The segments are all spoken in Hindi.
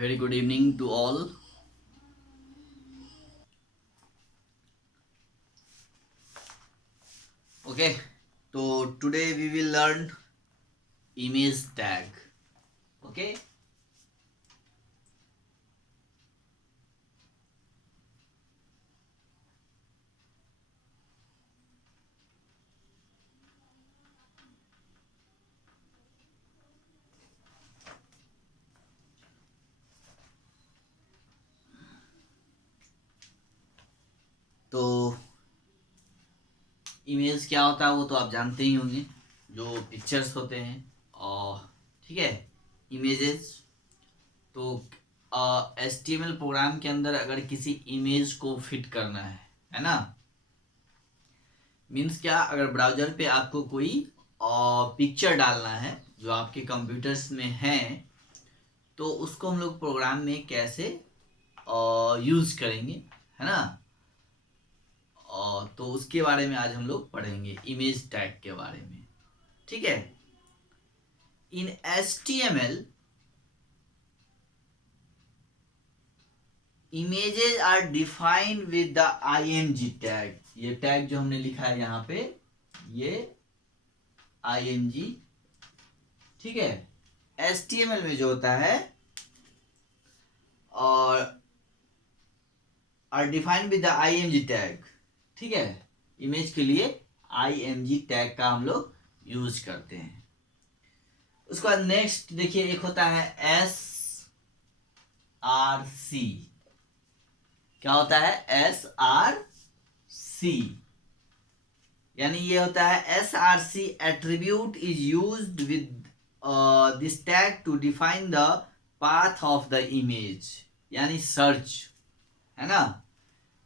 Very good evening to all. Okay, so today we will learn image tag. Okay, तो इमेज क्या होता है वो तो आप जानते ही होंगे, जो पिक्चर्स होते हैं। और ठीक है, इमेजेस। तो HTML प्रोग्राम के अंदर अगर किसी इमेज को फिट करना है ना। मीन्स क्या, अगर ब्राउजर पे आपको कोई पिक्चर डालना है जो आपके कंप्यूटर्स में है, तो उसको हम लोग प्रोग्राम में कैसे यूज करेंगे, है ना। और तो उसके बारे में आज हम लोग पढ़ेंगे, इमेज टैग के बारे में। ठीक है। In HTML images are defined with the img tag. ये टैग जो हमने लिखा है यहाँ पे, ये img। ठीक है। HTML में जो होता है और are defined with the img tag. ठीक है। इमेज के लिए img टैग का हम लोग यूज करते हैं। उसके बाद नेक्स्ट देखिए, एक होता है SRC। क्या होता है? SRC यानी ये होता है SRC attribute is used with this tag to define the path of the image, यानी सर्च, है ना।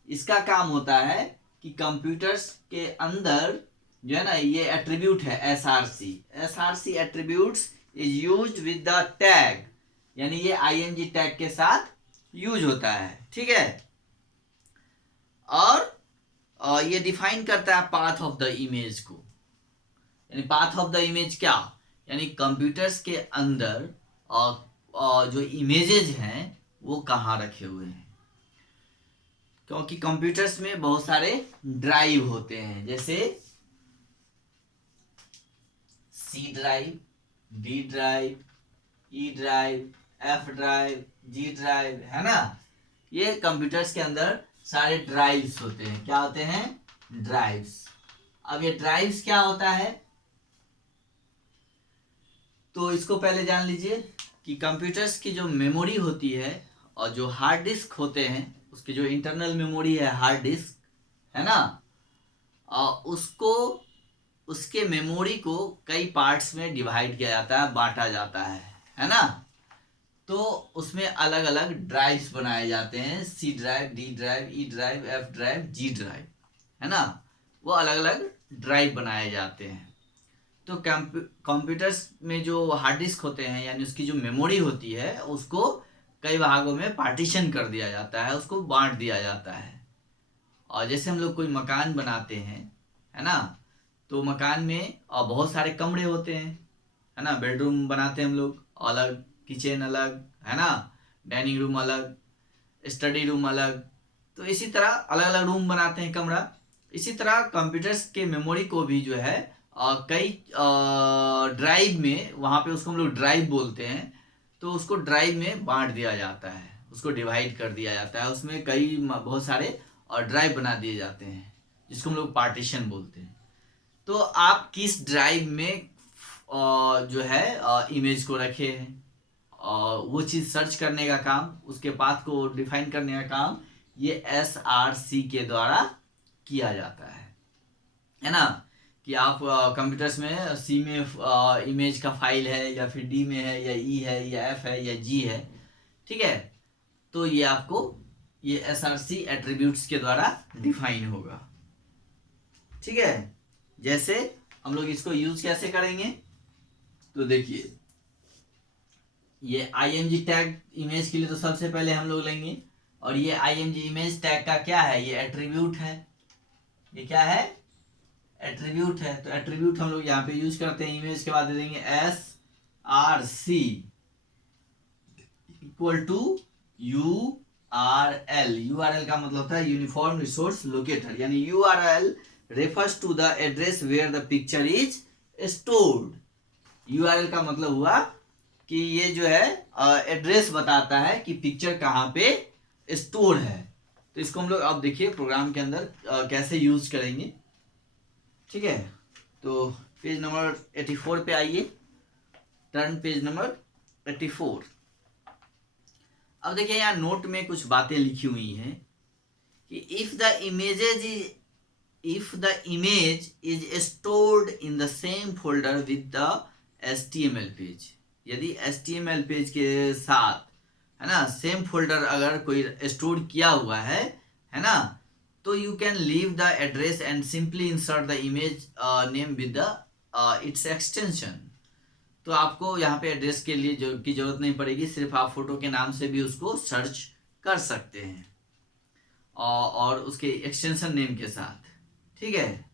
इसका काम होता है कि कंप्यूटर्स के अंदर जो है ना, ये एट्रीब्यूट है SRC attributes is used with the tag, यानी ये img टैग के साथ यूज होता है। ठीक है। और ये डिफाइन करता है पाथ ऑफ द इमेज को। यानी पाथ ऑफ द इमेज क्या, यानी कंप्यूटर्स के अंदर जो इमेजेस हैं वो कहाँ रखे हुए हैं। क्योंकि कंप्यूटर्स में बहुत सारे ड्राइव होते हैं, जैसे C drive, D drive, E drive, F drive, G drive, है ना। ये कंप्यूटर्स के अंदर सारे ड्राइव्स होते हैं। क्या होते हैं? ड्राइव्स। अब ये ड्राइव्स क्या होता है, तो इसको पहले जान लीजिए कि कंप्यूटर्स की जो मेमोरी होती है और जो हार्ड डिस्क होते हैं, उसकी जो इंटरनल मेमोरी है, हार्ड डिस्क, है ना, उसको, उसके मेमोरी को कई पार्ट्स में डिवाइड किया जाता है, बांटा जाता है ना। तो उसमें अलग अलग ड्राइव्स बनाए जाते हैं, C drive, D drive, E drive, F drive, G drive, है ना। वो अलग अलग ड्राइव बनाए जाते हैं। तो कंप्यूटर्स में जो हार्ड डिस्क होते हैं, यानी उसकी जो मेमोरी होती है, उसको कई भागों में पार्टीशन कर दिया जाता है, उसको बांट दिया जाता है। और जैसे हम लोग कोई मकान बनाते हैं, है ना, तो मकान में बहुत सारे कमरे होते हैं, है ना। बेडरूम बनाते हैं हम लोग अलग, किचन अलग, है ना, डाइनिंग रूम अलग, स्टडी रूम अलग। तो इसी तरह अलग अलग रूम बनाते हैं, कमरा। इसी तरह कंप्यूटर्स के मेमोरी को भी जो है कई ड्राइव में, वहाँ पे उसको हम लोग ड्राइव बोलते हैं, तो उसको ड्राइव में बांट दिया जाता है, उसको डिवाइड कर दिया जाता है। उसमें कई बहुत सारे ड्राइव बना दिए जाते हैं, जिसको हम लोग पार्टीशन बोलते हैं। तो आप किस ड्राइव में जो है इमेज को रखे हैं, और वो चीज़ सर्च करने का काम, उसके पाथ को डिफाइन करने का काम ये SRC के द्वारा किया जाता है ना। कि आप कंप्यूटर्स में C में इमेज का फाइल है, या फिर D में है, या E है, या F है, या G है। ठीक है। तो ये आपको ये SRC एट्रीब्यूट्स के द्वारा डिफाइन होगा। ठीक है। जैसे हम लोग इसको यूज कैसे करेंगे, तो देखिए, ये img टैग इमेज के लिए तो सबसे पहले हम लोग लेंगे। और ये img इमेज टैग का क्या है? ये एट्रीब्यूट है। ये क्या है? एट्रीब्यूट है। तो एट्रीब्यूट हम लोग यहाँ पे यूज करते हैं। इमेज के बाद दे देंगे SRC, equal to URL। URL का मतलब होता है यूनिफॉर्म रिसोर्स लोकेटर, यानी URL refers to the address where the picture is stored। URL का मतलब हुआ कि ये जो है एड्रेस बताता है कि पिक्चर कहाँ पे स्टोर है। तो इसको हम लोग अब देखिए प्रोग्राम के अंदर कैसे यूज करेंगे। ठीक है, तो पेज नंबर 84 पे आइए, टर्न पेज नंबर 84। अब देखिए यहाँ नोट में कुछ बातें लिखी हुई हैं कि if the image is stored in the same folder with the HTML page, यदि HTML पेज के साथ, है ना, सेम फोल्डर अगर कोई स्टोर किया हुआ है ना, तो you can leave the address and simply insert the image name with the it's extension. तो आपको यहाँ पे एड्रेस के लिए की जरूरत नहीं पड़ेगी, सिर्फ आप फोटो के नाम से भी उसको सर्च कर सकते हैं और उसके एक्सटेंशन नेम के साथ। ठीक है,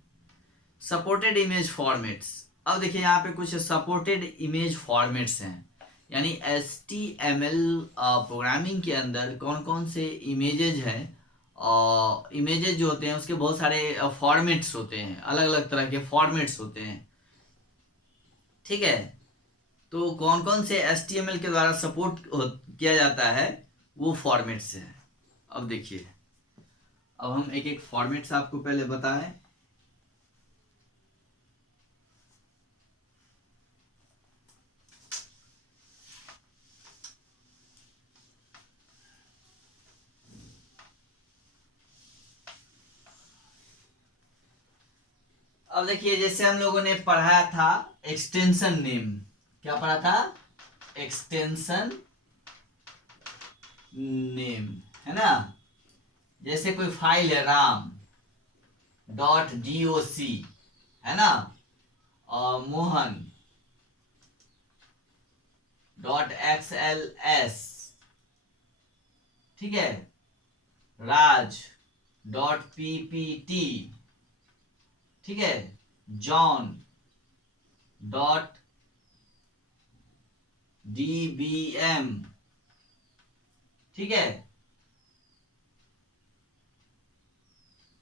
सपोर्टेड इमेज फॉर्मेट्स। अब देखिए यहाँ पे कुछ सपोर्टेड इमेज फॉर्मेट्स हैं, यानी HTML प्रोग्रामिंग के अंदर कौन कौन से इमेजेज हैं, इमेजेज जो होते हैं उसके बहुत सारे फॉर्मेट्स होते हैं, अलग अलग तरह के फॉर्मेट्स होते हैं। ठीक है, तो कौन कौन से HTML के द्वारा सपोर्ट किया जाता है वो फॉर्मेट्स है। अब देखिए, अब हम एक एक फॉर्मेट्स आपको पहले बताएं। अब देखिए जैसे हम लोगों ने पढ़ाया था एक्सटेंशन नेम, क्या पढ़ा था, एक्सटेंशन नेम, है ना। जैसे कोई फाइल है ram.doc, है ना, और mohan.xls, ठीक है, raj.ppt, ठीक है, john.dbm, ठीक है,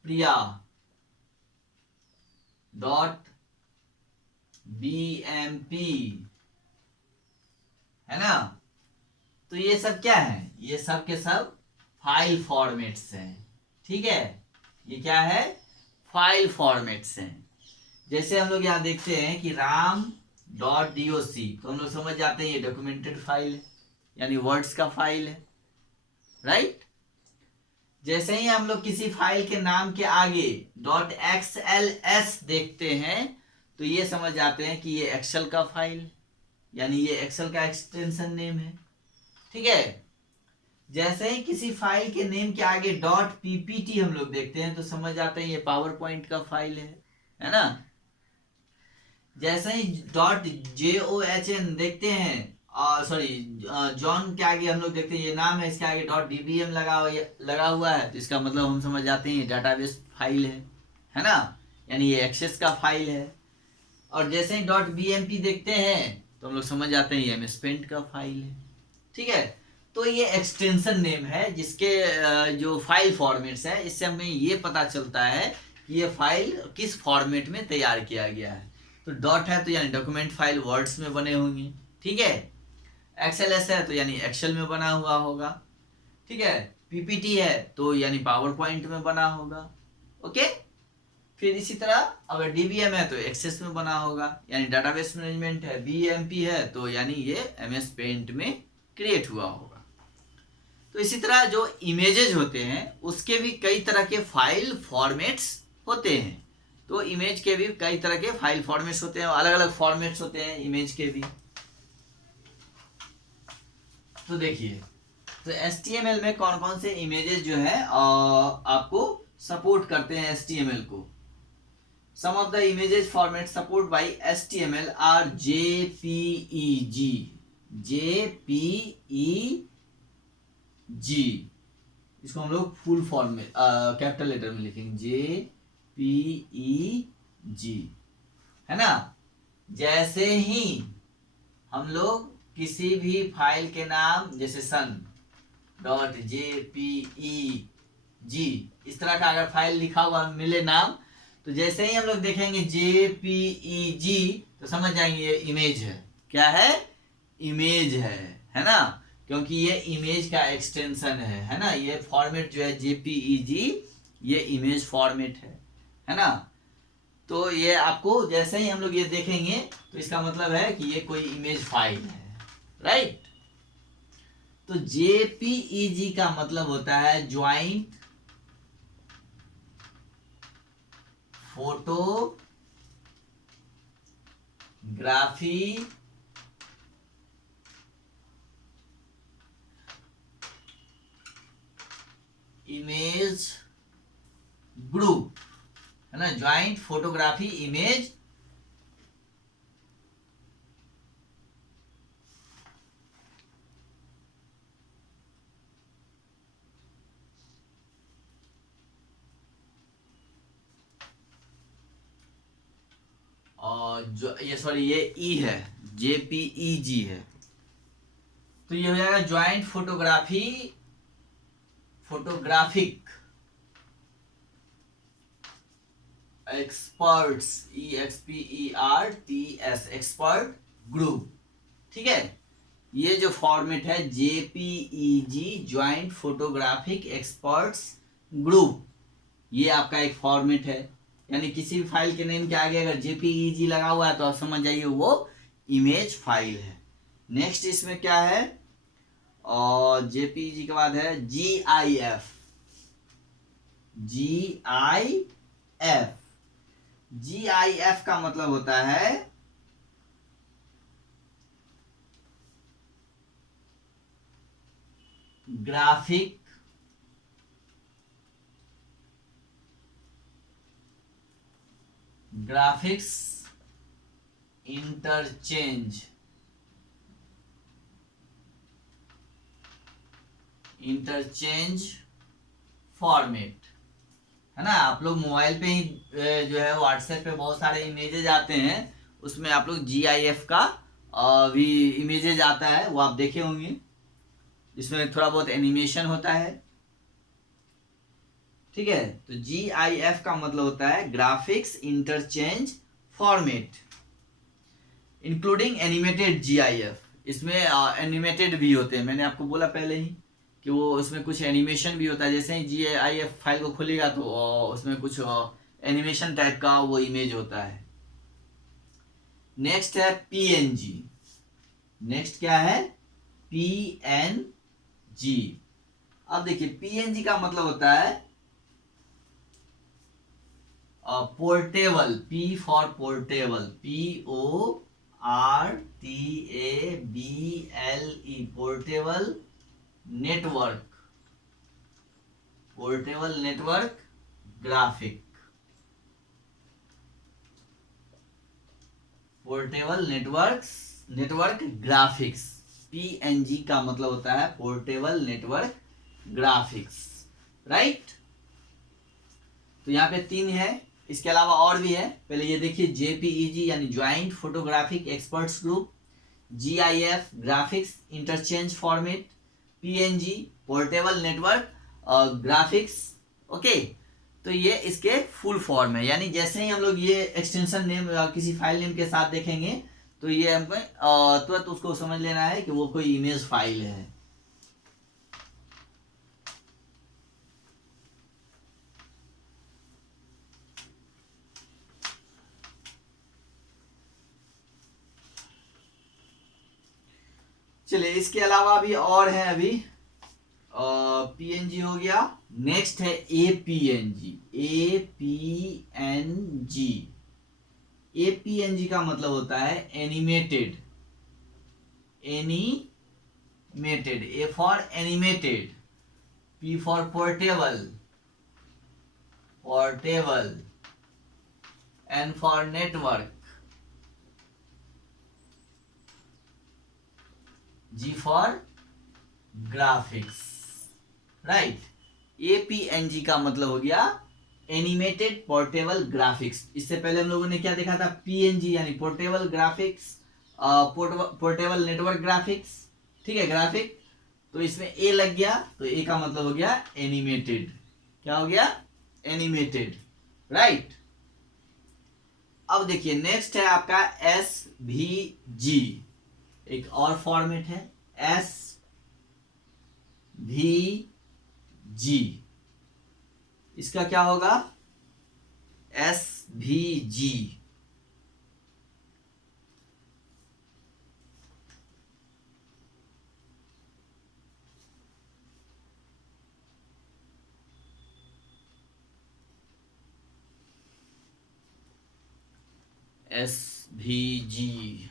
priya.bmp, है ना। तो ये सब क्या है, ये सब के सब फाइल फॉर्मेट्स हैं। ठीक है, ये क्या है, फाइल फॉर्मेट्स हैं। जैसे हम लोग यहाँ देखते हैं कि ram.doc, तो हम लोग समझ जाते हैं ये डॉक्यूमेंटेड फाइल है, यानी वर्ड्स का फाइल है, राइट। जैसे ही हम लोग किसी फाइल के नाम के आगे .xls देखते हैं तो ये समझ जाते हैं कि ये एक्सेल का फाइल, यानी ये एक्सेल का एक्सटेंशन नेम है। ठीक है, जैसे ही किसी फाइल के नेम के आगे .ppt हम लोग देखते हैं तो समझ जाते हैं ये पावर पॉइंट का फाइल है ना। जैसे ही .john देखते हैं, सॉरी जॉन के आगे हम लोग देखते हैं ये नाम है, इसके आगे .dbm लगा हुआ है, तो इसका मतलब हम समझ जाते हैं ये डाटाबेस फाइल है ना, यानी ये एक्सेस का फाइल है। और जैसे ही .bmp देखते हैं तो हम लोग समझ जाते हैं ये MS पेंट का फाइल है। ठीक है, तो ये एक्सटेंशन नेम है जिसके जो फाइल फॉर्मेट्स है, इससे हमें ये पता चलता है कि ये फाइल किस फॉर्मेट में तैयार किया गया है। तो डॉट है तो यानी डॉक्यूमेंट फाइल वर्ड्स में बने होंगे, ठीक है। XLS है तो यानी एक्सेल में बना हुआ होगा, ठीक है। PPT है तो यानी पावर पॉइंट में बना होगा, ओके। फिर इसी तरह अगर DBM है तो एक्सेस में बना होगा, यानी डाटाबेस मैनेजमेंट है। BMP है तो यानी ये MS पेंट में क्रिएट हुआ होगा। तो इसी तरह जो इमेजेस होते हैं उसके भी कई तरह के फाइल फॉर्मेट्स होते हैं। तो इमेज के भी कई तरह के फाइल फॉर्मेट्स होते हैं, अलग अलग फॉर्मेट्स होते हैं इमेज के भी। तो देखिए, तो HTML में कौन कौन से इमेजेस जो है आपको सपोर्ट करते हैं HTML को। Some of the images format support by HTML are JPEG। इसको हम लोग फुल फॉर्म में कैपिटल लेटर में लिखेंगे JPEG, है ना। जैसे ही हम लोग किसी भी फाइल के नाम जैसे सन डॉट JPEG इस तरह का अगर फाइल लिखा हुआ मिले नाम, तो जैसे ही हम लोग देखेंगे JPEG तो समझ जाएंगे ये इमेज है। क्या है? इमेज है ना, क्योंकि ये इमेज का एक्सटेंशन है ना। ये फॉर्मेट जो है JPEG ये इमेज फॉर्मेट है ना। तो ये आपको जैसे ही हम लोग ये देखेंगे तो इसका मतलब है कि ये कोई इमेज फाइल है, राइट। तो JPEG का मतलब होता है ज्वाइंट फोटोग्राफी इमेज ग्रुप, है ना। ज्वाइंट फोटोग्राफी इमेज और जो ये सॉरी ये ई है, JPEG है, तो ये हो जाएगा joint photographic experts EXPERTS expert group, ठीक है। ये जो फॉर्मेट है JPEG joint photographic experts group, ये आपका एक फॉर्मेट है। यानी किसी भी फाइल के नेम के आगे अगर JPEG लगा हुआ है तो आप समझ जाइए वो इमेज फाइल है। नेक्स्ट इसमें क्या है, और JPEG के बाद है GIF। GIF का मतलब होता है ग्राफिक्स इंटरचेंज फॉर्मेट, है ना। आप लोग मोबाइल पे ही जो है व्हाट्सएप पे बहुत सारे इमेजेज आते हैं, उसमें आप लोग GIF का भी इमेजेज आता है, वो आप देखे होंगे, जिसमें थोड़ा बहुत एनिमेशन होता है, ठीक है। तो GIF का मतलब होता है graphics interchange format including animated GIF। इसमें एनिमेटेड भी होते हैं, मैंने आपको बोला पहले ही कि वो उसमें कुछ एनिमेशन भी होता है। जैसे ही GIF फाइल को खोलेगा तो उसमें कुछ एनिमेशन टाइप का वो इमेज होता है। नेक्स्ट है PNG। नेक्स्ट क्या है? PNG। अब देखिए PNG का मतलब होता है portable, P for portable, PORTABLE, portable network graphic, portable network graphics. PNG का मतलब होता है पोर्टेबल नेटवर्क ग्राफिक्स, राइट। तो यहाँ पे 3 है, इसके अलावा और भी है। पहले ये देखिए JPEG यानी joint photographic experts group, GIF graphics interchange format, PNG portable network graphics, okay. तो ये इसके फुल फॉर्म है। यानी जैसे ही हम लोग ये एक्सटेंशन नेम किसी फाइल नेम के साथ देखेंगे तो ये हमको तुरंत उसको समझ लेना है कि वो कोई इमेज फाइल है। चलिए इसके अलावा भी और है अभी। PNG हो गया। नेक्स्ट है APNG। APNG का मतलब होता है animated. A for animated, P for portable, N for network, G for graphics, right. APNG का मतलब हो गया एनिमेटेड पोर्टेबल ग्राफिक्स। इससे पहले हम लोगों ने क्या देखा था? PNG यानी portable graphics portable network graphics, ठीक है, ग्राफिक, तो इसमें ए लग गया, तो ए का मतलब हो गया एनिमेटेड। क्या हो गया? Animated, right. अब देखिए नेक्स्ट है आपका एस भी जी, एक और फॉर्मेट है एस भी जी। इसका क्या होगा? S V G, S V G.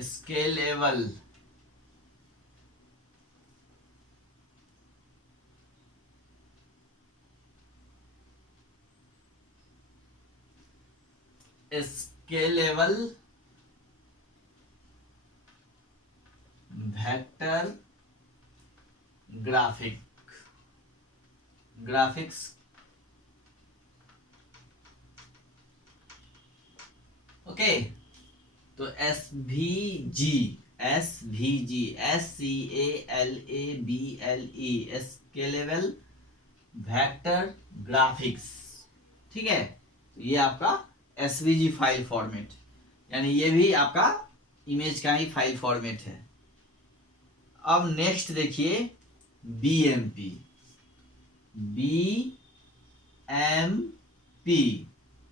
Scalable, scalable vector graphics, okay. तो S V G, SCALABLE, scalable vector graphics, ठीक है। तो ये आपका SVG फाइल फॉर्मेट, यानी ये भी आपका इमेज का ही फाइल फॉर्मेट है। अब नेक्स्ट देखिए BMP,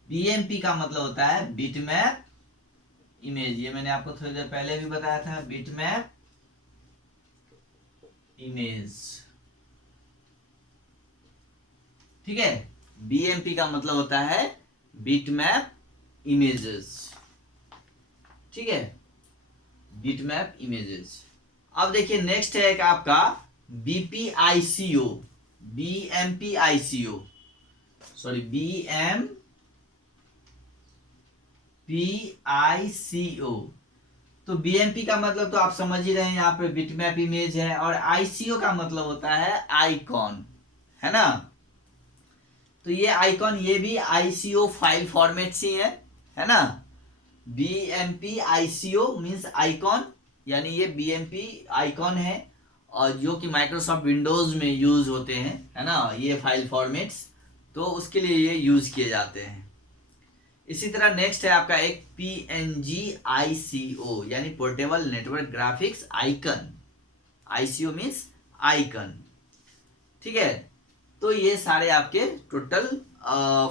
BMP का मतलब होता है बिटमैप इमेज। ये मैंने आपको थोड़ी देर पहले भी बताया था, बिटमैप इमेज, ठीक है। BMP का मतलब होता है बिटमैप इमेजेस, ठीक है, बिटमैप इमेजेस। अब देखिए नेक्स्ट है एक आपका BPICO, BMPICO, सॉरी BMPICO। तो BMP का मतलब तो आप समझ ही रहे हैं, यहाँ पे बिटमैप इमेज है, और ICO का मतलब होता है आइकॉन, है ना। तो ये आइकॉन, ये भी ICO फाइल फॉर्मेट से है ना। BMPICO मीन्स आइकॉन, यानी ये BMP आइकॉन है, और जो कि माइक्रोसॉफ्ट विंडोज में यूज होते हैं, है ना, ये फाइल फॉर्मेट्स, तो उसके लिए ये यूज किए जाते हैं। इसी तरह नेक्स्ट है आपका एक PNGICO, यानी portable network graphics icon. ICO means icon, ठीक है। तो ये सारे आपके टोटल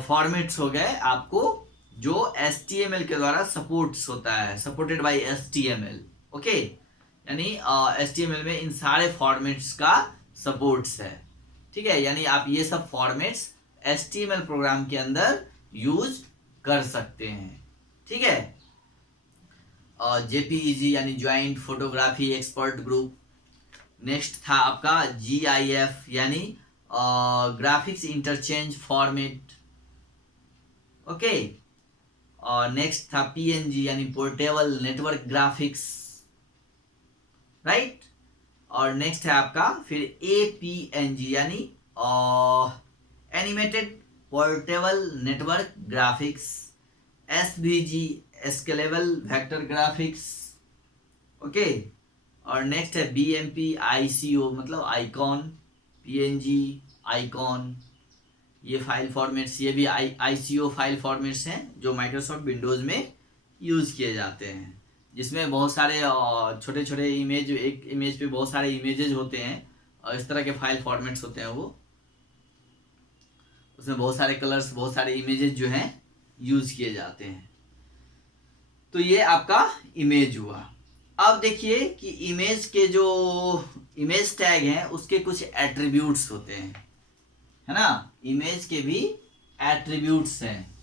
फॉर्मेट्स हो गए आपको, जो HTML के द्वारा सपोर्ट्स होता है, सपोर्टेड बाय HTML, ओके। यानी HTML में इन सारे फॉर्मेट्स का सपोर्ट्स है, ठीक है। यानी आप ये सब फॉर्मेट्स HTML प्रोग्राम के अंदर यूज कर सकते हैं, ठीक है। JPEG यानी joint photography expert group. Next था आपका GIF यानी ग्राफिक्स इंटरचेंज फॉर्मेट, ओके। और नेक्स्ट था PNG यानी पोर्टेबल नेटवर्क ग्राफिक्स, राइट। और नेक्स्ट है आपका फिर APNG यानी animated portable network graphics, SVG scalable vector graphics, okay. और नेक्स्ट है BMPICO मतलब आइकॉन, PNG आइकॉन, ये फाइल फॉर्मेट्स, ये भी ICO फाइल फॉर्मेट्स हैं जो माइक्रोसॉफ्ट विंडोज में यूज किए जाते हैं, जिसमें बहुत सारे छोटे छोटे इमेज, एक इमेज पे बहुत सारे इमेजेस होते हैं, और इस तरह के फाइल फॉर्मेट्स होते हैं, वो उसमें बहुत सारे कलर्स, बहुत सारे इमेजेस जो हैं यूज किए जाते हैं। तो ये आपका इमेज हुआ। अब देखिए कि इमेज के जो इमेज टैग हैं उसके कुछ एट्रीब्यूट्स होते हैं, है ना। इमेज के भी एट्रीब्यूट्स हैं।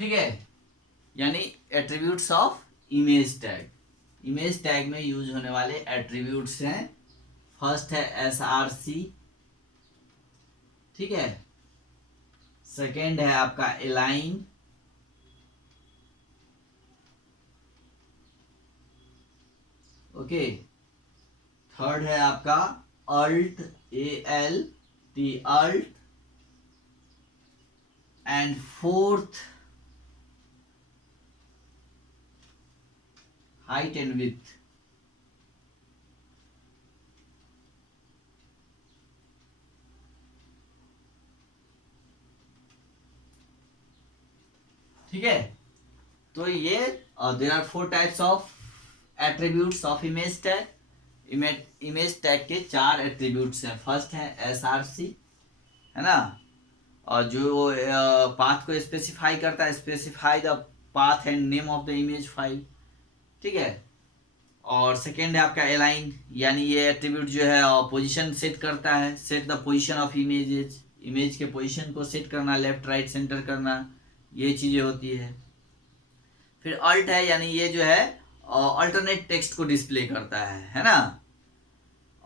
ठीक है, यानी attributes of image tag. Image tag में यूज होने वाले एट्रीब्यूट्स हैं, फर्स्ट है SRC, ठीक है, सेकेंड है आपका अलाइन, ओके, थर्ड है आपका alt, ALT, alt, and fourth height and width. ठीक है, तो ये there are 4 types of attributes of image tag. Image tag के 4 एट्रीब्यूट्स हैं। फर्स्ट है SRC, है ना, और जो पाथ को स्पेसिफाई करता है, specify the path and name of the image file, ठीक है। और सेकेंड है आपका अलाइन, यानी ये एट्रीब्यूट जो है पोजीशन सेट करता है, set the position of images, image के पोजीशन को सेट करना, लेफ्ट राइट सेंटर करना, ये चीज़ें होती है। फिर अल्ट है, यानी ये जो है अल्टरनेट टेक्स्ट को डिस्प्ले करता है ना।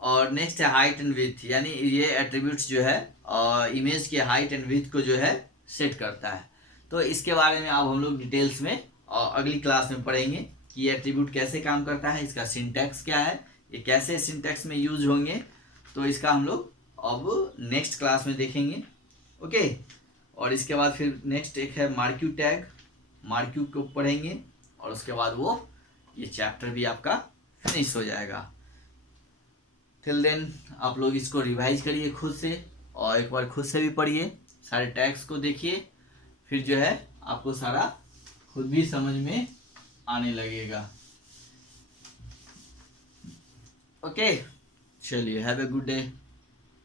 और नेक्स्ट है हाइट एंड विड्थ, यानी ये एट्रीब्यूट्स जो है इमेज के हाइट एंड विड्थ को जो है सेट करता है। तो इसके बारे में अब हम लोग डिटेल्स में अगली क्लास में पढ़ेंगे कि ये एट्रीब्यूट कैसे काम करता है, इसका सिंटैक्स क्या है, ये कैसे सिंटैक्स में यूज होंगे, तो इसका हम लोग अब नेक्स्ट क्लास में देखेंगे, ओके। और इसके बाद फिर नेक्स्ट एक है मार्क्यू टैग, मार्क्यू को पढ़ेंगे, और उसके बाद वो ये चैप्टर भी आपका फिनिश हो जाएगा। टिल देन आप लोग इसको रिवाइज करिए खुद से, और एक बार खुद से भी पढ़िए, सारे टैग्स को देखिए, फिर जो है आपको सारा खुद भी समझ में आने लगेगा, ओके। चलिए, हैव ए गुड डे।